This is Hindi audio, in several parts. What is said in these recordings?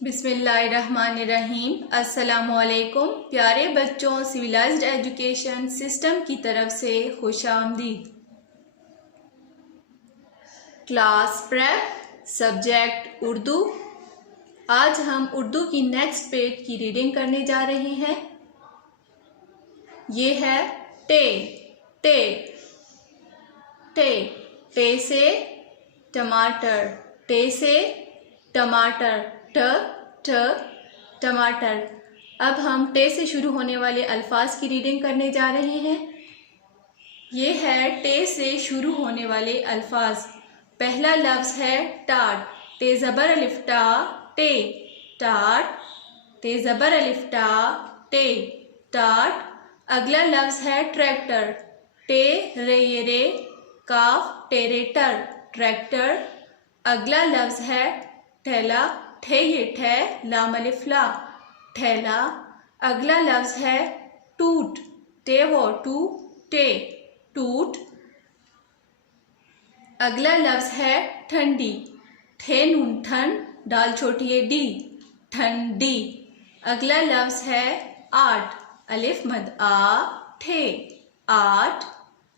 बिस्मिल्लाहिर्रहमानिर्रहीम। अस्सलामुअलैकुम प्यारे बच्चों, सिविलाइज्ड एजुकेशन सिस्टम की तरफ से खुशामदीद। Class prep subject Urdu. आज हम उर्दू की नेक्स्ट पेज की रीडिंग करने जा रहे हैं। ये है टे टे टे टे से टमाटर, टे से टमाटर, ट ट टमाटर। अब हम टे से शुरू होने वाले अल्फाज की रीडिंग करने जा रहे हैं। ये है टे से शुरू होने वाले अल्फाज। पहला लफ्ज है टाट, ते ज़बर अलिफ टा टे, टाट, ते ज़बर अलिफ टा टे, टाट। अगला लफ्ज है ट्रैक्टर, टे रे ये रे काफ टेरेटर, ट्रैक्टर। अगला लफ्ज है ठेला, ठे ये ठे लाम अलिफ ला, ठेला। अगला लफ्ज है टूट, टे वो टू टे, टूट। अगला लफ्ज है ठंडी, ठे नून ठन डाल छोटी ये डी, ठंडी। अगला लफ्ज है आठ, अलिफ मद आ ठे, आठ।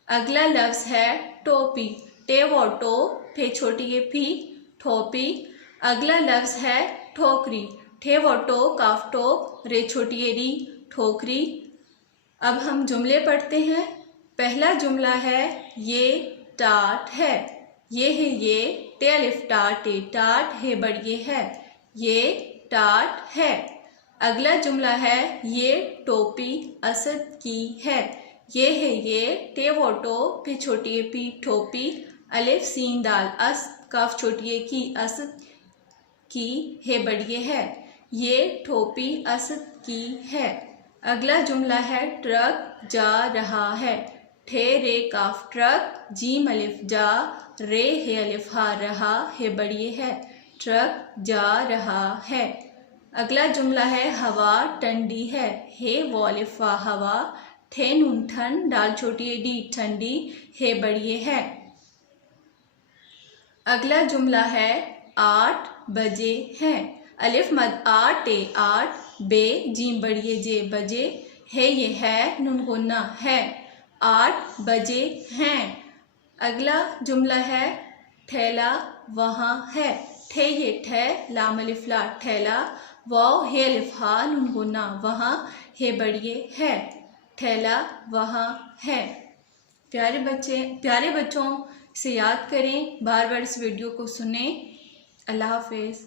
अगला लफ्ज है टोपी, टे वो टो फे छोटी ये फी, ठोपी। अगला लफ्ज है ठोकरी, ठे वो टो काफ टोक रे छोटी ये री, ठोकरी। अब हम जुमले पढ़ते हैं। पहला जुमला है ये टाट है, ये है ये, टे अलिफ टाट टे टाट है बड़िए है, ये टाट है। अगला जुमला है ये टोपी असद की है, ये है ये, टे वो टो फिर छोटी ये पी ठोपी, अलिफ सीन दाल अस काफ छोटी ये की, असद की है बड़िए है, ये ठोपी असद की है। अगला जुमला है ट्रक जा रहा है, ठे रे काफ ट्रक, जीम अलिफ जा, रे है अलिफ हा रहा है बड़िए है, ट्रक जा रहा है। अगला जुमला है हवा ठंडी है, हे वो अलिफ वा हवा, ठे नून ठन डाल छोटी ये डी ठंडी है बड़िए है। अगला जुमला है 8 बजे हैं, अलिफ मद आ टे आठ, बे जीम बड़िए जे बजे, है ये है नून गुन्ना है, 8 बजे हैं। अगला जुमला है ठेला वहाँ है, ठे ये ठे लाम अलिफ ला ठेला, वाव है अलिफ हा नून गुन्ना वहाँ है बड़िए है, ठेला वहाँ है। प्यारे बच्चों से याद करें, बार बार इस वीडियो को सुनें। अल्लाह हाफिज़।